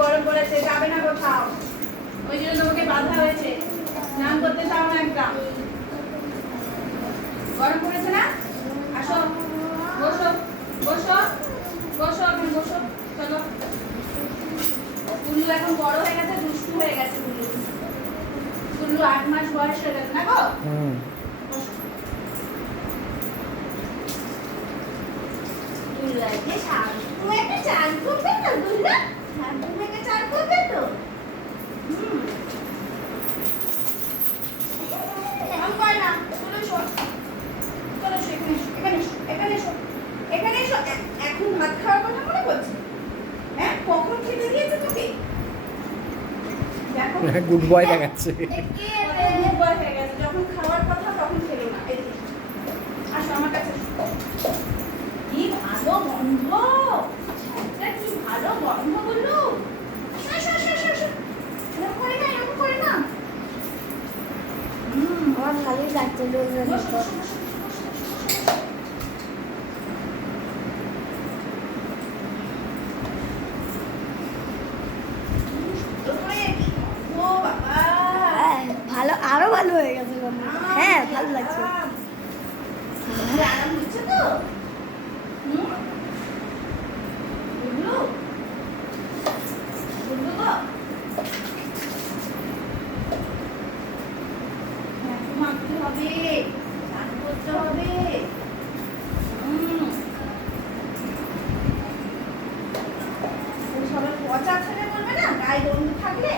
গরম পড়েছে, যাবে না কোথাও, ওই জন্য তোমাকে বাধা হয়েছে, স্নান করতে চাও না একটা। গরম পড়েছে না? আসো, বসো বসো বসো, এখন বসো, চলো। গুল্লু এখন বড় হয়ে গেছে, দুষ্টু হয়ে গেছে। গুল্লু 8 মাস বয়স হয়ে গেছে না গো? তুমি একটা চান করবে না গুল্লু? হ্যাঁ, তুমি একটা চান করবে তো? আমি পাই না, চলে এসো, চলে এসো, এখানে এসো, এখানে এসো, এখানে এসো, এখানে এসো। এখন ভাত খাওয়ার কথা মনে পড়ছে? হ্যাঁ, কখন খেতে দিয়েছে তোকে? দেখো, গুড বয় দেখাচ্ছে। গুড বয় হয়ে গেছে, যখন খাওয়ার কথা তখন খেলো না। এই আসো আমার কাছে, কি ভালো গন্ধ, আচ্ছা কি ভালো গন্ধ বললো। এরকম করে না, এরকম করে না। আমার ভালোই লাগছে রোজ রোজ। ভালো, আরো ভালো হয়ে গেছে গন্ধটা। হ্যাঁ, ভালো লাগছে। আরাম হচ্ছে তো? বুঝলো বুঝলো গো, মাখতে হবে, স্নান করতে হবে। সবাই পচা ছেলে বলবে না, গায়ে গন্ধ থাকলে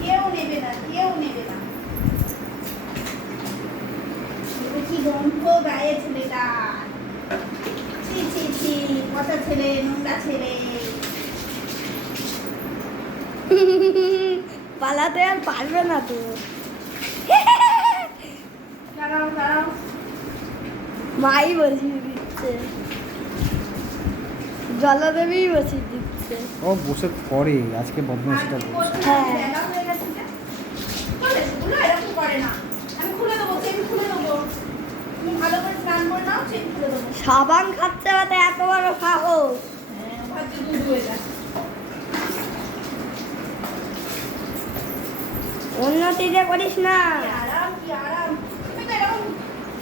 কেউ নেবে না, কেউ নেবে না। কি গন্ধ গায়ে ছেলেটা, ছি ছি ছি, পচা ছেলে, নোংরা ছেলে। পালাতে আর পারবে না তো। দাঁড়াও দাঁড়াও, মাই বসিয়ে দিচ্ছে, জলদেবী বসিয়ে দিচ্ছে। ও বসে পড়ে, আজকে বদমাইশিটা করছে। হ্যাঁ। বেলা হয়ে গেছে যে। চলে এসো, গুলো এরকম করে না। আমি খুলে দেবো, চেন খুলে দেবো। তুমি ভালো করে স্নান করে নাও, চেন খুলে দেবো। সাবান খাচ্ছে মানে এত বড় সাহস। হ্যাঁ, ভাবছি দুধ হয়ে যায়। উন্নতিতে করিস না। কি আরাম, কি আরাম। তুমি তো এরকম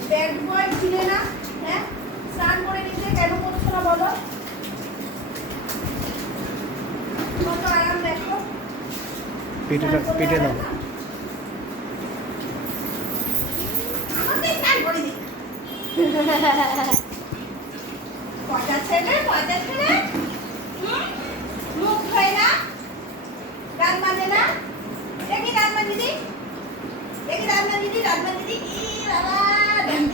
ব্যাড বয় ছিলে না, হ্যাঁ? স্নান করে নিতে কেন করছো না বলো? কত আরাম দেখো। পেটে স্নান করলে পেটে দাও। আরাম না? আমাকে স্নান করে দিই। পচা ছেলে, পচা ছেলে। মুখ ধোয় না, দাঁত মাজে না। দেখি দাঁত মাজিদি, দেখি দাঁত মাজিদি, দাঁত মাজিদি। ই বাবা, দাঁত